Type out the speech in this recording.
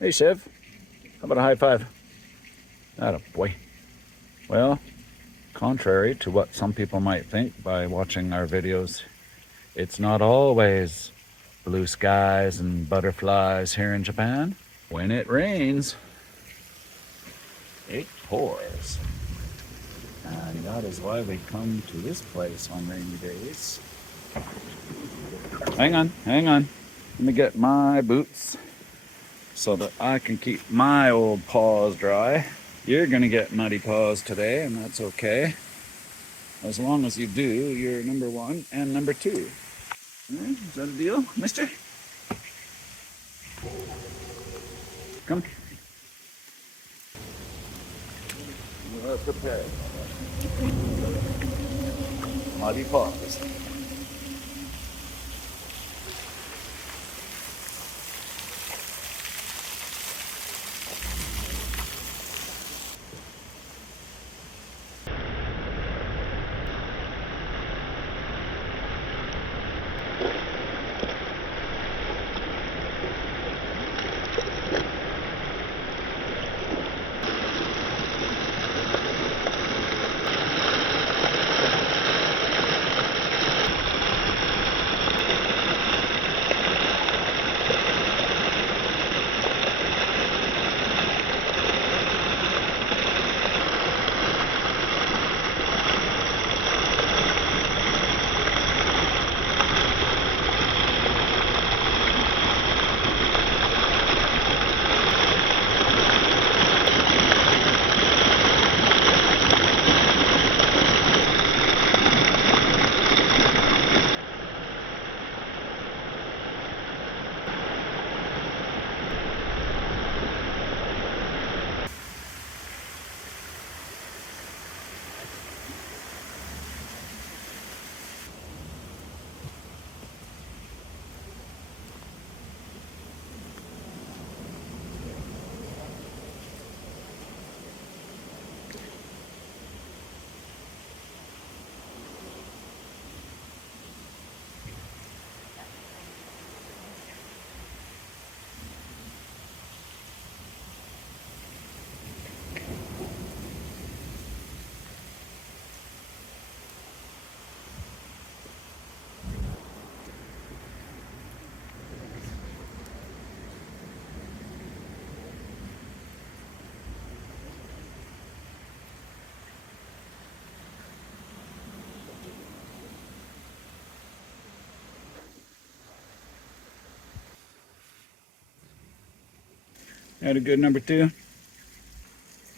Hey, Chev. How about a high five? Atta boy. Well, contrary to what some people might think by watching our videos, it's not always blue skies and butterflies here in Japan. When it rains, it pours. And that is why we come to this place on rainy days. Hang on, hang on. Let me get my boots so that I can keep my old paws dry. You're gonna get muddy paws today, and that's okay. As long as you do your number one and number two. All right, is that a deal, mister? Come. Let's prepare. Muddy paws. Had a good number two.